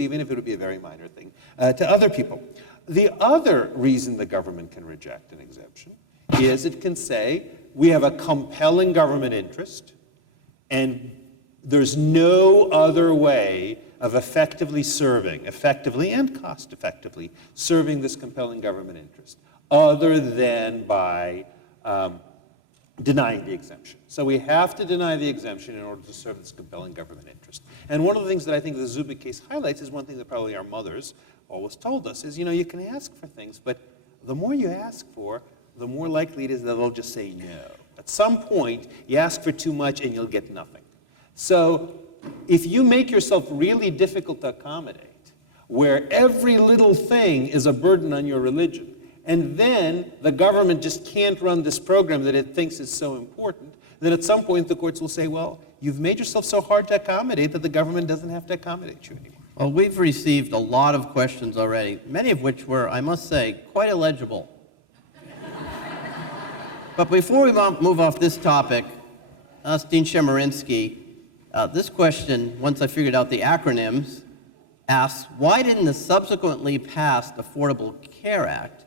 even if it would be a very minor thing, to other people. The other reason the government can reject an exemption is it can say, we have a compelling government interest, and there's no other way of effectively and cost-effectively serving this compelling government interest, other than by denying the exemption. So we have to deny the exemption in order to serve this compelling government interest. And one of the things that I think the Zubik case highlights is one thing that probably our mothers always told us is, you can ask for things, but the more you ask for, the more likely it is that they'll just say no. At some point, you ask for too much and you'll get nothing. So if you make yourself really difficult to accommodate, where every little thing is a burden on your religion, and then the government just can't run this program that it thinks is so important, then at some point the courts will say, well, you've made yourself so hard to accommodate that the government doesn't have to accommodate you anymore. Well, we've received a lot of questions already, many of which were, I must say, quite illegible. But before we move off this topic, Dean Chemerinsky, this question, once I figured out the acronyms, asks, why didn't the subsequently passed Affordable Care Act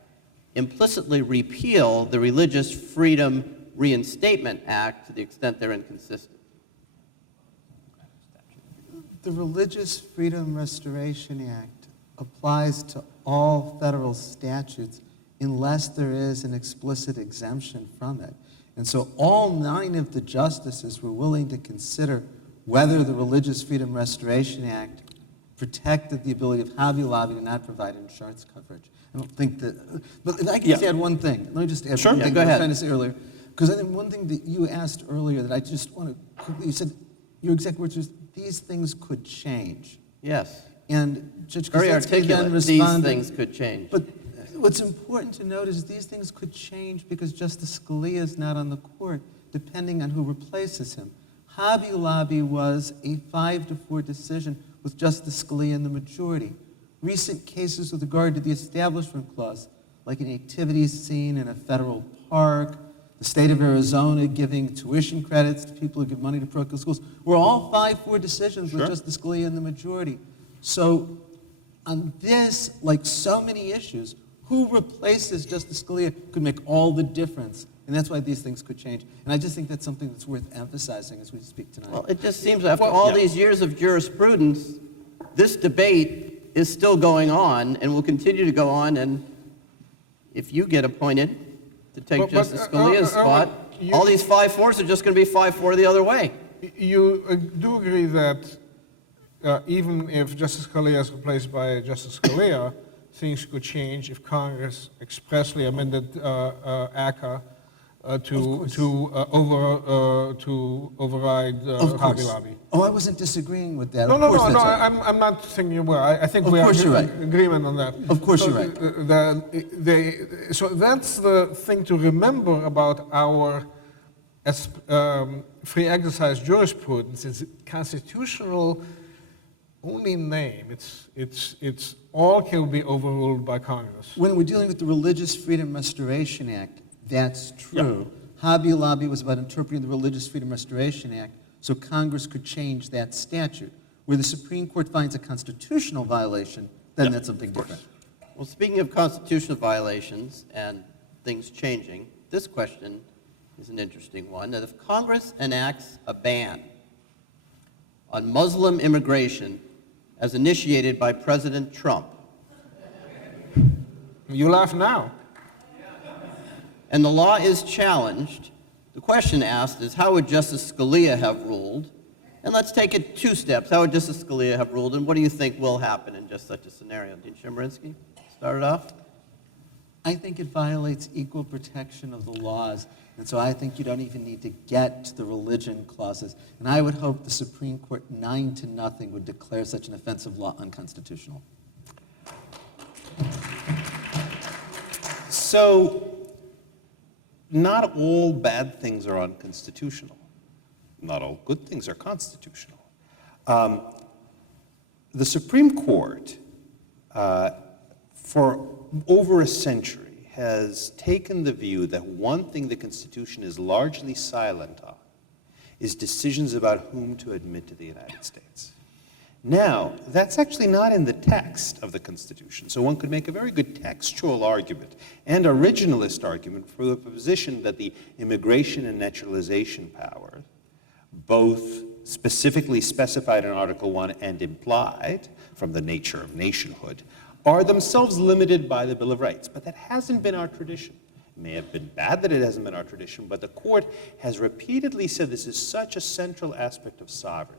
implicitly repeal the Religious Freedom Reinstatement Act to the extent they're inconsistent? The Religious Freedom Restoration Act applies to all federal statutes unless there is an explicit exemption from it. And so all 9 of the justices were willing to consider whether the Religious Freedom Restoration Act protected the ability of Hobby Lobby to not provide insurance coverage. I don't think that, but if I can just add one thing. Let me just add one thing go ahead. I was trying to say earlier. Because I think one thing that you asked earlier that I just want to quickly, you said, your exact words was, these things could change. Yes. And Judge Very Kosinski articulate. then responded, These things could change. But what's important to note is these things could change because Justice Scalia is not on the court, depending on who replaces him. Hobby Lobby was a 5-4 decision with Justice Scalia in the majority. Recent cases with regard to the Establishment Clause, like a nativity scene in a federal park, the state of Arizona giving tuition credits to people who give money to parochial schools, were all 5-4 decisions with Justice Scalia in the majority. So on this, like so many issues, who replaces Justice Scalia could make all the difference. And that's why these things could change. And I just think that's something that's worth emphasizing as we speak tonight. Well, it just seems after all these years of jurisprudence, this debate is still going on and will continue to go on. And if you get appointed to take Justice Scalia's spot, all these 5-4s are just going to be 5-4 the other way. You do agree that even if Justice Scalia is replaced by Justice Scalia, things could change if Congress expressly amended ACCA to override Hobby Lobby. Oh, I wasn't disagreeing with that. No, of course no, that's right. I'm not saying you were. I think Of we are course you're right. in agreement on that. Of course so you're right. So that's the thing to remember about our free exercise jurisprudence. It's constitutional only name. It's all can be overruled by Congress. When we're dealing with the Religious Freedom Restoration Act, that's true. Hobby Lobby was about interpreting the Religious Freedom Restoration Act so Congress could change that statute. Where the Supreme Court finds a constitutional violation, then that's something different. Well, speaking of constitutional violations and things changing, this question is an interesting one. That if Congress enacts a ban on Muslim immigration as initiated by President Trump. You laugh now. And the law is challenged, the question asked is, how would Justice Scalia have ruled? And let's take it 2 steps. How would Justice Scalia have ruled, and what do you think will happen in just such a scenario? Dean Chemerinsky, start it off. I think it violates equal protection of the laws, and so I think you don't even need to get to the religion clauses. And I would hope the Supreme Court 9-0 would declare such an offensive law unconstitutional. So, not all bad things are unconstitutional. Not all good things are constitutional. The Supreme Court, for over a century, has taken the view that one thing the Constitution is largely silent on is decisions about whom to admit to the United States. Now, that's actually not in the text of the Constitution, so one could make a very good textual argument and originalist argument for the position that the immigration and naturalization powers, both specifically specified in Article 1 and implied from the nature of nationhood, are themselves limited by the Bill of Rights. But that hasn't been our tradition. It may have been bad that it hasn't been our tradition, but the court has repeatedly said this is such a central aspect of sovereignty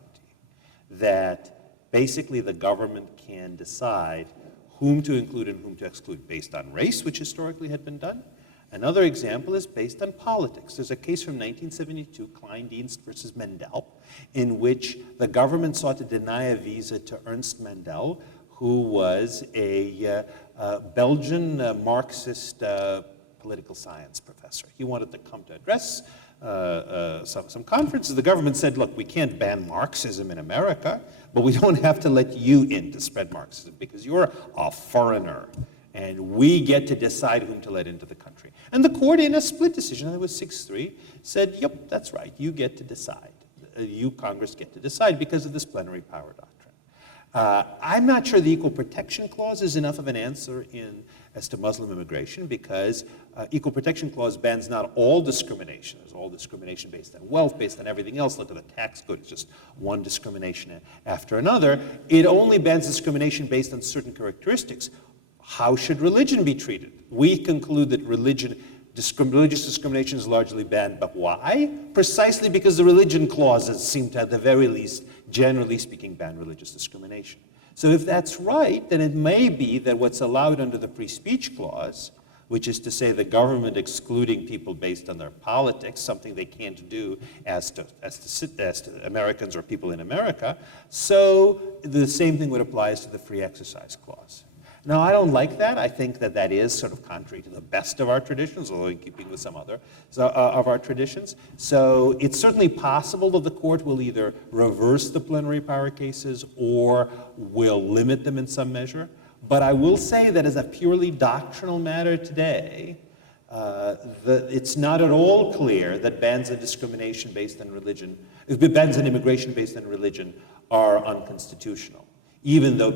that basically the government can decide whom to include and whom to exclude based on race, which historically had been done. Another example is based on politics. There's a case from 1972, Kleindienst versus Mendel, in which the government sought to deny a visa to Ernst Mandel, who was a Belgian Marxist political science professor. He wanted to come to address some conferences. The government said, look, we can't ban Marxism in America, but we don't have to let you in to spread Marxism because you're a foreigner and we get to decide whom to let into the country. And the court, in a split decision, it was 6-3, said, yep, that's right, you get to decide. You, Congress, get to decide because of this plenary power doctrine. I'm not sure the Equal Protection Clause is enough of an answer as to Muslim immigration because Equal Protection Clause bans not all discrimination. There's all discrimination based on wealth, based on everything else. Look at the tax code. It's just one discrimination after another. It only bans discrimination based on certain characteristics. How should religion be treated? We conclude that religious discrimination is largely banned, but why? Precisely because the religion clauses seem to, at the very least, generally speaking, ban religious discrimination. So if that's right, then it may be that what's allowed under the Free Speech Clause, which is to say the government excluding people based on their politics, something they can't do as to Americans or people in America, so the same thing would apply as to the Free Exercise Clause. Now, I don't like that. I think that that is sort of contrary to the best of our traditions, although in keeping with some other of our traditions. So it's certainly possible that the court will either reverse the plenary power cases or will limit them in some measure. But I will say that as a purely doctrinal matter today, it's not at all clear that bans on discrimination based on religion, bans on immigration based on religion are unconstitutional, even though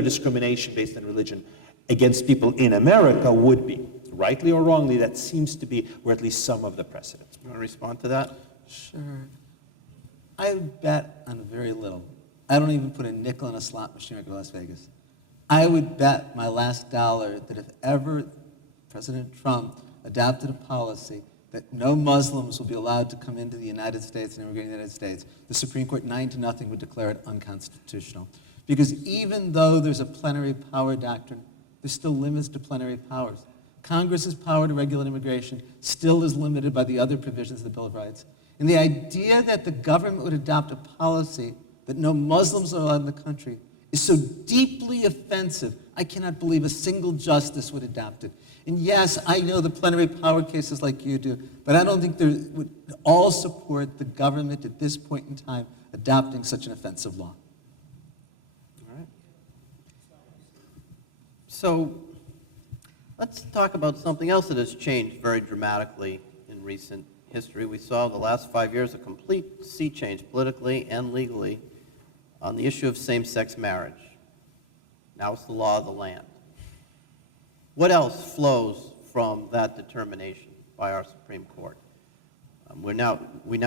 discrimination based on religion against people in America would be. Rightly or wrongly, that seems to be where at least some of the precedents. You want to respond to that? Sure. I would bet on very little. I don't even put a nickel in a slot machine or go to Las Vegas. I would bet my last dollar that if ever President Trump adopted a policy that no Muslims will be allowed to come into the United States and immigrate in the United States, the Supreme Court 9-0 would declare it unconstitutional. Because even though there's a plenary power doctrine, there's still limits to plenary powers. Congress's power to regulate immigration still is limited by the other provisions of the Bill of Rights. And the idea that the government would adopt a policy that no Muslims are allowed in the country is so deeply offensive, I cannot believe a single justice would adopt it. And yes, I know the plenary power cases like you do, but I don't think they would all support the government at this point in time adopting such an offensive law. So let's talk about something else that has changed very dramatically in recent history. We saw the last 5 years a complete sea change politically and legally on the issue of same-sex marriage. Now it's the law of the land. What else flows from that determination by our Supreme Court? We now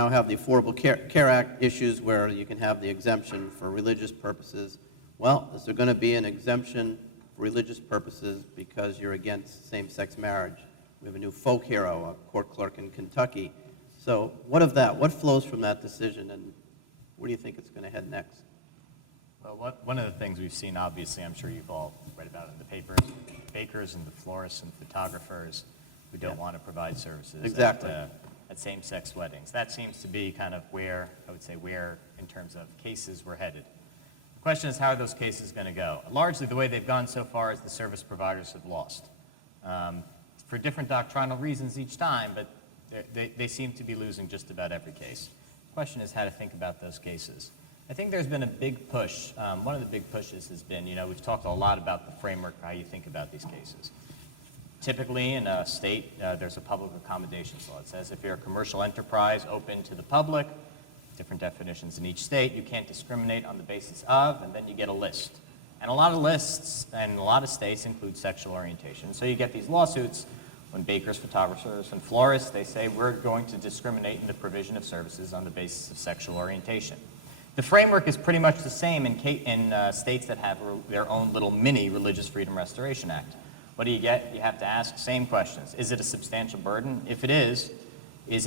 have the Affordable Care Act issues where you can have the exemption for religious purposes. Well, is there going to be an exemption for religious purposes because you're against same-sex marriage? We have a new folk hero, a court clerk in Kentucky. So what of that? What flows from that decision, and where do you think it's going to head next? Well, one of the things we've seen, obviously, I'm sure you've all read about it in the papers, bakers and the florists and photographers who don't want to provide services Exactly. at same-sex weddings. That seems to be kind of where, I would say, where, in terms of cases, we're headed. The question is, how are those cases going to go? Largely, the way they've gone so far is the service providers have lost. For different doctrinal reasons each time, but they seem to be losing just about every case. The question is how to think about those cases. I think there's been a big push. One of the big pushes has been, we've talked a lot about the framework, how you think about these cases. Typically, in a state, there's a public accommodations law. It says if you're a commercial enterprise open to the public, different definitions in each state. You can't discriminate on the basis of, and then you get a list. And a lot of lists and a lot of states include sexual orientation. So you get these lawsuits when bakers, photographers, and florists, they say we're going to discriminate in the provision of services on the basis of sexual orientation. The framework is pretty much the same in states that have their own little mini Religious Freedom Restoration Act. What do you get? You have to ask same questions. Is it a substantial burden? If it is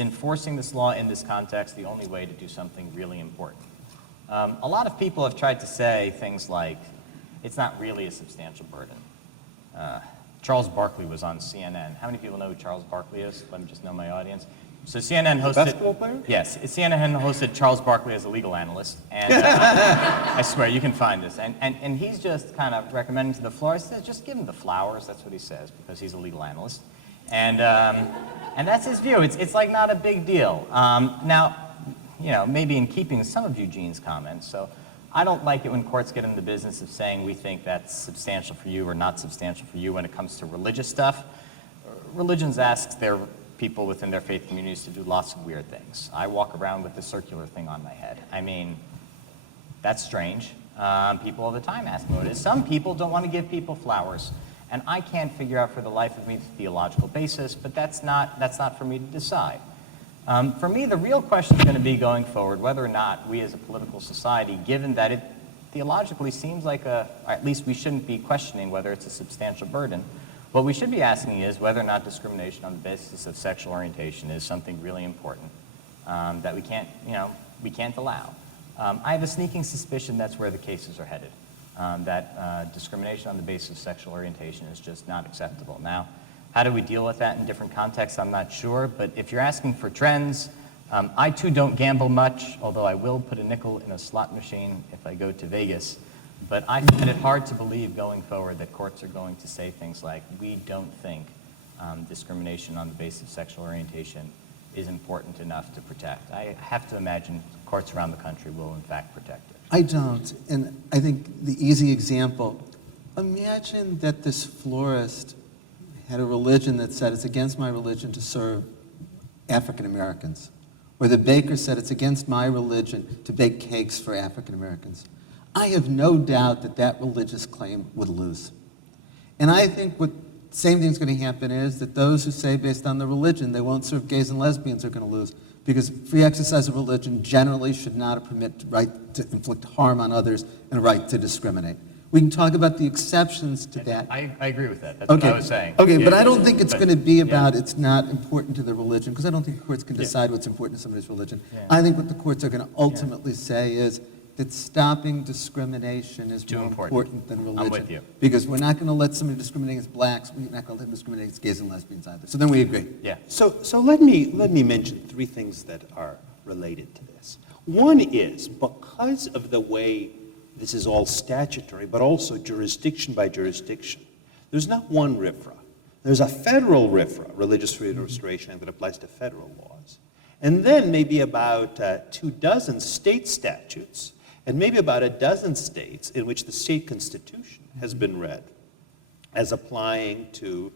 enforcing this law in this context the only way to do something really important? A lot of people have tried to say things like, it's not really a substantial burden. Charles Barkley was on CNN. How many people know who Charles Barkley is? Let me just know my audience. So CNN hosted... basketball player? Yes, CNN hosted Charles Barkley as a legal analyst. And I swear, you can find this. And he's just kind of recommending to the florist, just give him the flowers. That's what he says, because he's a legal analyst. And that's his view. It's like not a big deal. Now, you know, maybe in keeping with some of Eugene's comments, so I don't like it when courts get in the business of saying we think that's substantial for you or not substantial for you when it comes to religious stuff. Religions ask their people within their faith communities to do lots of weird things. I walk around with this circular thing on my head. I mean, that's strange. People all the time ask me what it is. Some people don't want to give people flowers. And I can't figure out for the life of me the theological basis, but that's not for me to decide. For me, the real question is going to be going forward, whether or not we as a political society, given that it theologically seems like or at least we shouldn't be questioning whether it's a substantial burden, what we should be asking is whether or not discrimination on the basis of sexual orientation is something really important that we can't allow. I have a sneaking suspicion that's where the cases are headed, that discrimination on the basis of sexual orientation is just not acceptable. Now, how do we deal with that in different contexts? I'm not sure, but if you're asking for trends, I too don't gamble much, although I will put a nickel in a slot machine if I go to Vegas. But I find it hard to believe going forward that courts are going to say things like, we don't think discrimination on the basis of sexual orientation is important enough to protect. I have to imagine courts around the country will in fact protect it. I don't. And I think the easy example, imagine that this florist had a religion that said it's against my religion to serve African Americans, or the baker said it's against my religion to bake cakes for African Americans. I have no doubt that that religious claim would lose. And I think what same thing's going to happen is that those who say based on the religion they won't serve gays and lesbians are going to lose, because free exercise of religion generally should not permit the right to inflict harm on others and a right to discriminate. We can talk about the exceptions to that. I agree with that. That's what I was saying. Okay, Yeah. but I don't think it's But- going to be yeah. about it's not important to the religion, because I don't think courts can decide what's important to somebody's religion. Yeah. I think what the courts are going to ultimately say is that stopping discrimination is Too more important. important than religion. with you. Because we're not going to let somebody discriminate against blacks, we're not going to let them discriminate against gays and lesbians either. So then we agree. Yeah. So let me mention three things that are related to this. One is, because of the way this is all statutory, but also jurisdiction by jurisdiction, there's not one RFRA. There's a federal RFRA, Religious Freedom Restoration Act, that applies to federal laws. And then maybe about 24 state statutes, and maybe about a dozen states in which the state constitution has been read as applying the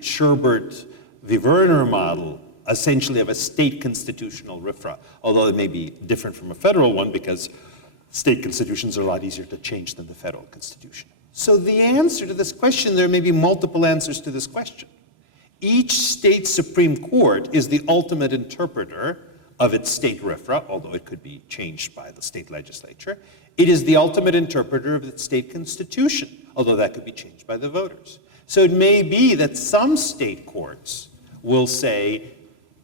Sherbert v. Werner model, essentially of a state constitutional RFRA, although it may be different from a federal one because state constitutions are a lot easier to change than the federal constitution. So the answer to this question, there may be multiple answers to this question. Each state Supreme Court is the ultimate interpreter of its state RFRA, although it could be changed by the state legislature. It is the ultimate interpreter of its state constitution, although that could be changed by the voters. So it may be that some state courts will say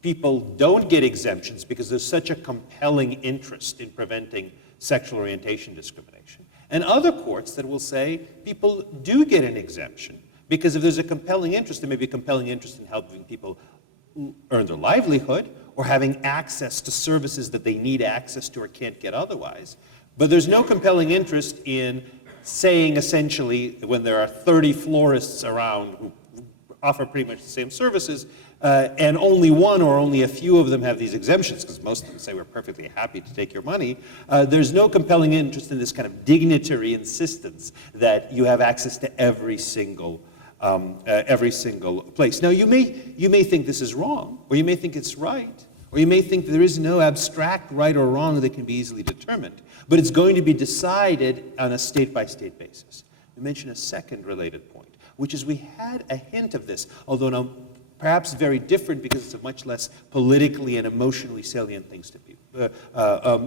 people don't get exemptions because there's such a compelling interest in preventing sexual orientation discrimination. And other courts that will say people do get an exemption because if there's a compelling interest, there may be a compelling interest in helping people earn their livelihood or having access to services that they need access to or can't get otherwise. But there's no compelling interest in saying essentially when there are 30 florists around who offer pretty much the same services, and only one or only a few of them have these exemptions, because most of them say we're perfectly happy to take your money. There's no compelling interest in this kind of dignitary insistence that you have access to every single place. Now, you may think this is wrong, or you may think it's right, Or you may think there is no abstract right or wrong that can be easily determined, but it's going to be decided on a state-by-state basis. We mention a second related point, which is we had a hint of this, although now perhaps very different because it's a much less politically and emotionally salient things to people,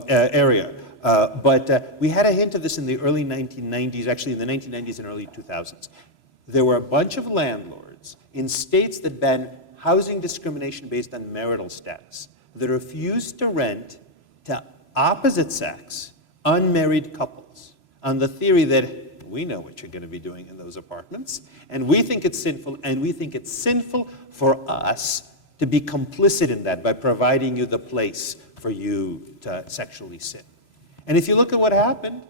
area. But we had a hint of this in the early 1990s, actually in the 1990s and early 2000s. There were a bunch of landlords in states that banned housing discrimination based on marital status that refused to rent to opposite sex, unmarried couples, on the theory that we know what you're going to be doing in those apartments, and we think it's sinful, and we think it's sinful for us to be complicit in that by providing you the place for you to sexually sin. And if you look at what happened,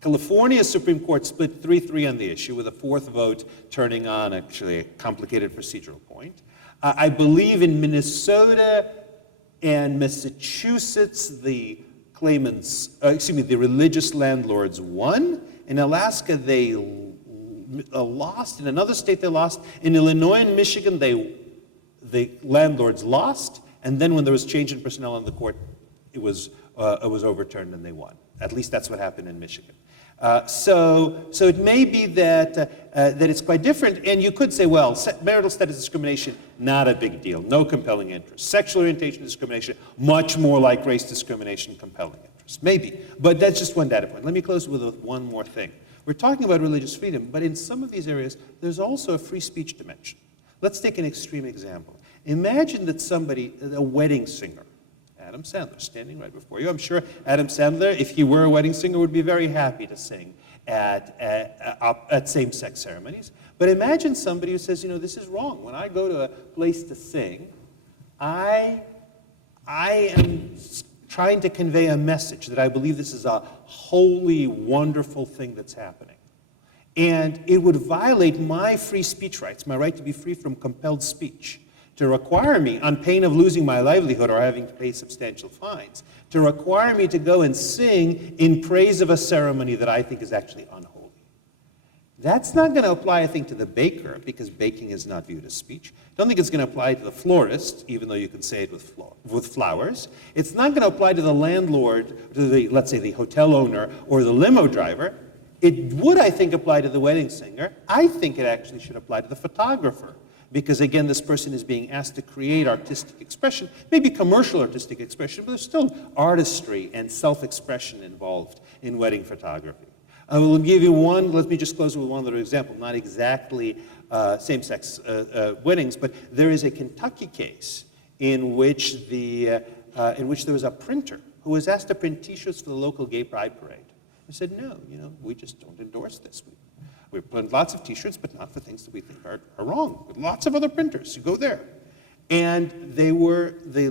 California's Supreme Court split 3-3 on the issue, with a fourth vote turning on actually a complicated procedural point. I believe in Minnesota and Massachusetts, the claimants, the religious landlords won. In Alaska, they lost. In another state, they lost. In Illinois and Michigan, the landlords lost. And then when there was change in personnel on the court, it was overturned and they won. At least that's what happened in Michigan. So it may be that it's quite different, and you could say, well, marital status discrimination, not a big deal, no compelling interest. Sexual orientation discrimination, much more like race discrimination, compelling interest. Maybe, but that's just one data point. Let me close with one more thing. We're talking about religious freedom, but in some of these areas, there's also a free speech dimension. Let's take an extreme example. Imagine that somebody, a wedding singer, Adam Sandler, standing right before you. I'm sure Adam Sandler, if he were a wedding singer, would be very happy to sing at same-sex ceremonies. But imagine somebody who says, this is wrong. When I go to a place to sing, I am trying to convey a message that I believe this is a holy, wonderful thing that's happening. And it would violate my free speech rights, my right to be free from compelled speech, to require me, on pain of losing my livelihood or having to pay substantial fines, to require me to go and sing in praise of a ceremony that I think is actually unholy. That's not going to apply, I think, to the baker, because baking is not viewed as speech. I don't think it's going to apply to the florist, even though you can say it with flowers. It's not going to apply to the landlord, to the, let's say, the hotel owner or the limo driver. It would, I think, apply to the wedding singer. I think it actually should apply to the photographer. Because again, this person is being asked to create artistic expression, maybe commercial artistic expression, but there's still artistry and self-expression involved in wedding photography. I will give you one, let me just close with one other example, not exactly same-sex weddings, but there is a Kentucky case in which there was a printer who was asked to print T-shirts for the local gay pride parade. He said, no, we just don't endorse this. We print lots of T-shirts, but not for things that we think are wrong. With lots of other printers, you go there. And the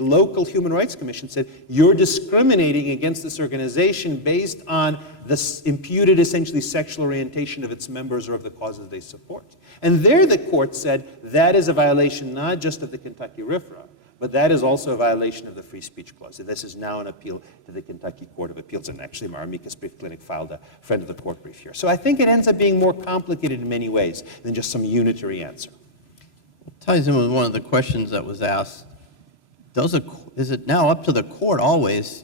local Human Rights Commission said, you're discriminating against this organization based on the imputed, essentially, sexual orientation of its members or of the causes they support. And there the court said, that is a violation not just of the Kentucky RFRA, but that is also a violation of the Free Speech Clause. So this is now an appeal to the Kentucky Court of Appeals, and actually our amicus brief clinic filed a friend of the court brief here. So I think it ends up being more complicated in many ways than just some unitary answer. Ties in with one of the questions that was asked. Is it now up to the court always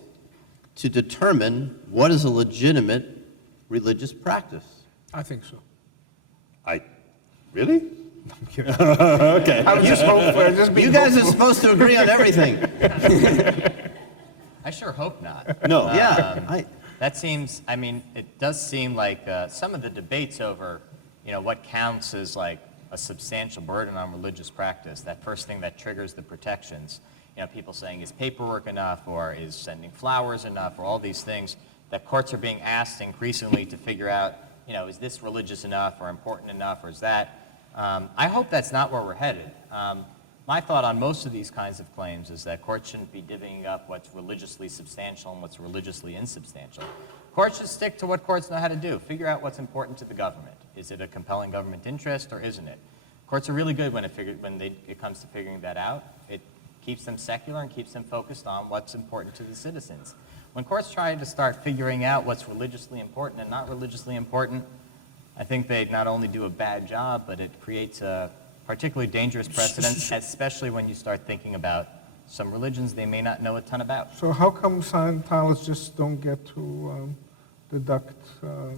to determine what is a legitimate religious practice? I think so. Really? Okay. I'm just hopeful. Just being You guys are hopeful. supposed to agree on everything. I sure hope not. No. Yeah. That seems, it does seem like some of the debates over, what counts as like a substantial burden on religious practice, that first thing that triggers the protections, people saying, is paperwork enough, or is sending flowers enough, or all these things that courts are being asked increasingly to figure out, is this religious enough, or important enough, or is that? I hope that's not where we're headed. My thought on most of these kinds of claims is that courts shouldn't be divvying up what's religiously substantial and what's religiously insubstantial. Courts should stick to what courts know how to do. Figure out what's important to the government. Is it a compelling government interest or isn't it? Courts are really good when it comes to figuring that out. It keeps them secular and keeps them focused on what's important to the citizens. When courts try to start figuring out what's religiously important and not religiously important, I think they not only do a bad job, but it creates a particularly dangerous precedent, especially when you start thinking about Some religions they may not know a ton about. So how come Scientologists don't get to deduct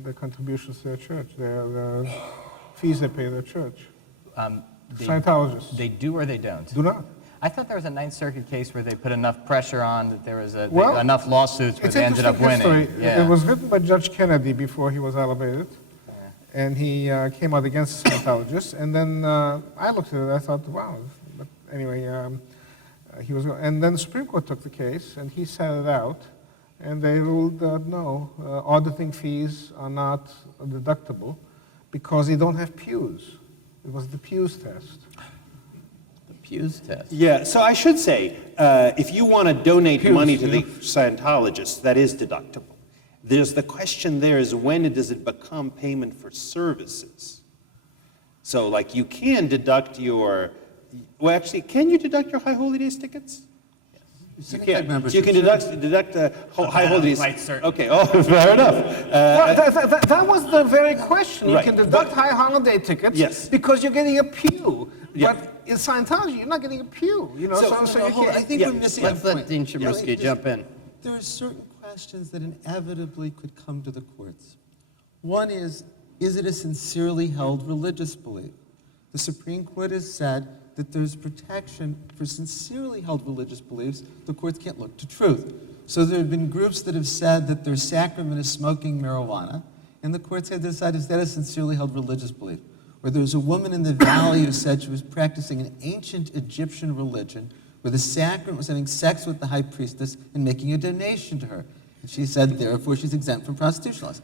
their contributions to their church, their fees they pay their church? Scientologists They do or they don't. do not. I thought there was a Ninth Circuit case where they put enough pressure on that there was Well, enough lawsuits where It's they ended up interesting winning. history. Yeah. It was written by Judge Kennedy before he was elevated, and he came out against Scientologists. And then I looked at it, I thought, wow. But anyway, he was, and then the Supreme Court took the case, and he sat it out, and they ruled that no, auditing fees are not deductible because they don't have pews. It was the pews test. The Pews test. Yeah, so I should say, if you want to donate money to the Scientologists, that is deductible. There's the question there is when does it become payment for services? So like you can deduct your, well actually, can you deduct your High Holy Days tickets? You Synagogue can. So you membership, can sure. deduct High Holy Days. quite certain. Okay, oh, fair enough. Well, that was the very question. You Right. can deduct high holiday tickets Yes. because you're getting a pew. Yeah. But in Scientology, you're not getting a pew. You know, So- so No, you hold on. I can't. think Yeah. we're missing a Let's point. let Dean Chemerinsky jump in. There are certain questions that inevitably could come to the courts. One is it a sincerely held religious belief? The Supreme Court has said that there's protection for sincerely held religious beliefs. The courts can't look to truth. So there have been groups that have said that their sacrament is smoking marijuana, and the courts had to decide, is that a sincerely held religious belief? Or there was a woman in the valley who said she was practicing an ancient Egyptian religion where the sacrament was having sex with the high priestess and making a donation to her. And she said, therefore, she's exempt from prostitution laws.